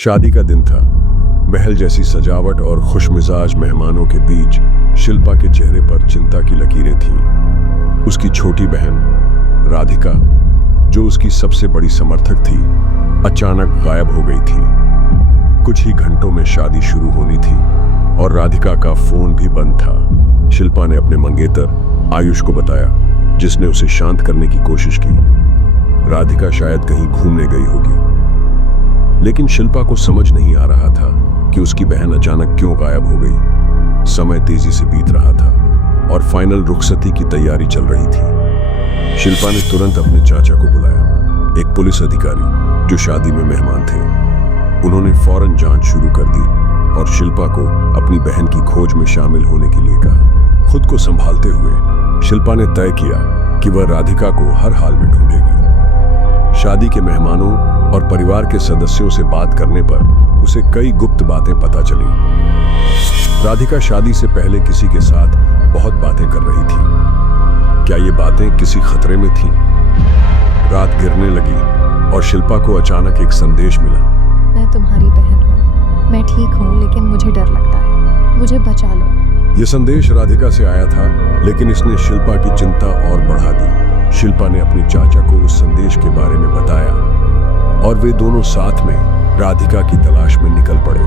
शादी का दिन था। महल जैसी सजावट और खुशमिजाज मेहमानों के बीच शिल्पा के चेहरे पर चिंता की लकीरें थीं। उसकी छोटी बहन राधिका, जो उसकी सबसे बड़ी समर्थक थी, अचानक गायब हो गई थी। कुछ ही घंटों में शादी शुरू होनी थी और राधिका का फोन भी बंद था। शिल्पा ने अपने मंगेतर आयुष को बताया, जिसने उसे शांत करने की कोशिश की। राधिका शायद कहीं घूमने गई होगी, लेकिन शिल्पा को समझ नहीं आ रहा था कि उसकी बहन अचानक क्यों गायब हो गई। समय तेजी से बीत रहा था और फाइनल रुखसती की तैयारी चल रही थी। शिल्पा ने तुरंत अपने चाचा को बुलाया, एक पुलिस अधिकारी जो शादी में मेहमान थे। उन्होंने फौरन जांच शुरू कर दी और शिल्पा को अपनी बहन की खोज में शामिल होने के लिए कहा। खुद को संभालते हुए शिल्पा ने तय किया कि वह राधिका को हर हाल में ढूंढेगी। शादी के मेहमानों और परिवार के सदस्यों से बात करने पर उसे कई गुप्त बातें पता चली। राधिका शादी से पहले किसी के साथ बहुत बातें कर रही थी। क्या ये बातें किसी खतरे में थीं? रात गिरने लगी और शिल्पा को अचानक एक संदेश मिला। मैं तुम्हारी बहन हूँ, मैं ठीक हूँ, लेकिन मुझे डर लगता है, मुझे बचा लो। यह संदेश राधिका से आया था, लेकिन इसने शिल्पा की चिंता और बढ़ा दी। शिल्पा ने अपने चाचा को उस संदेश के बारे में बताया और वे दोनों साथ में राधिका की तलाश में निकल पड़े।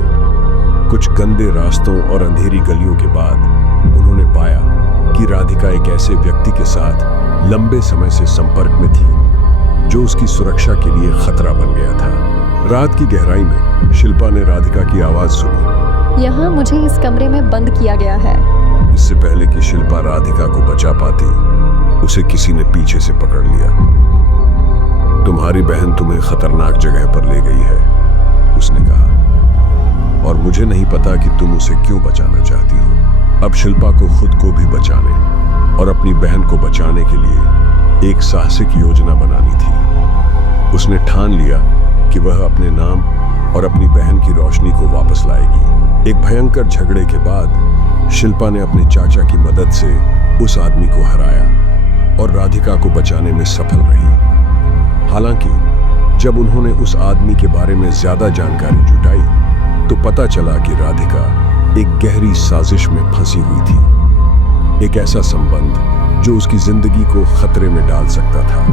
कुछ गंदे रास्तों और अंधेरी गलियों के बाद उन्होंने पाया कि राधिका एक ऐसे व्यक्ति के साथ लंबे समय से संपर्क में थी, जो उसकी सुरक्षा के लिए खतरा बन गया था। रात की गहराई में शिल्पा ने राधिका की आवाज सुनी। यहाँ मुझे इस कमरे में बंद किया गया है। इससे पहले कि शिल्पा राधिका को बचा पाती, उसे किसी ने पीछे से पकड़ लिया। तुम्हारी बहन तुम्हें खतरनाक जगह पर ले गई है, उसने कहा, और मुझे नहीं पता कि तुम उसे क्यों बचाना चाहती हो। अब शिल्पा को खुद को भी बचाने और अपनी बहन को बचाने के लिए एक साहसिक योजना बनानी थी। उसने ठान लिया कि वह अपने नाम और अपनी बहन की रोशनी को वापस लाएगी। एक भयंकर झगड़े के बाद शिल्पा ने अपने चाचा की मदद से उस आदमी को हराया और राधिका को बचाने में सफल रही। हालांकि जब उन्होंने उस आदमी के बारे में ज्यादा जानकारी जुटाई, तो पता चला कि राधिका एक गहरी साजिश में फंसी हुई थी। एक ऐसा संबंध जो उसकी जिंदगी को खतरे में डाल सकता था।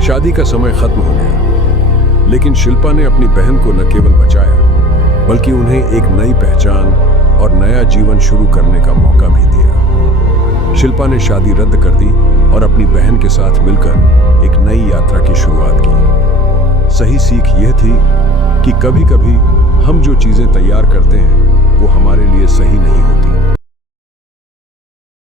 शादी का समय खत्म हो गया, लेकिन शिल्पा ने अपनी बहन को न केवल बचाया, बल्कि उन्हें एक नई पहचान और नया जीवन शुरू करने का मौका भी दिया। शिल्पा ने शादी रद्द कर दी और अपनी बहन के साथ मिलकर एक नई यात्रा की शुरुआत की। सही सीख यह थी कि कभी-कभी हम जो चीजें तैयार करते हैं,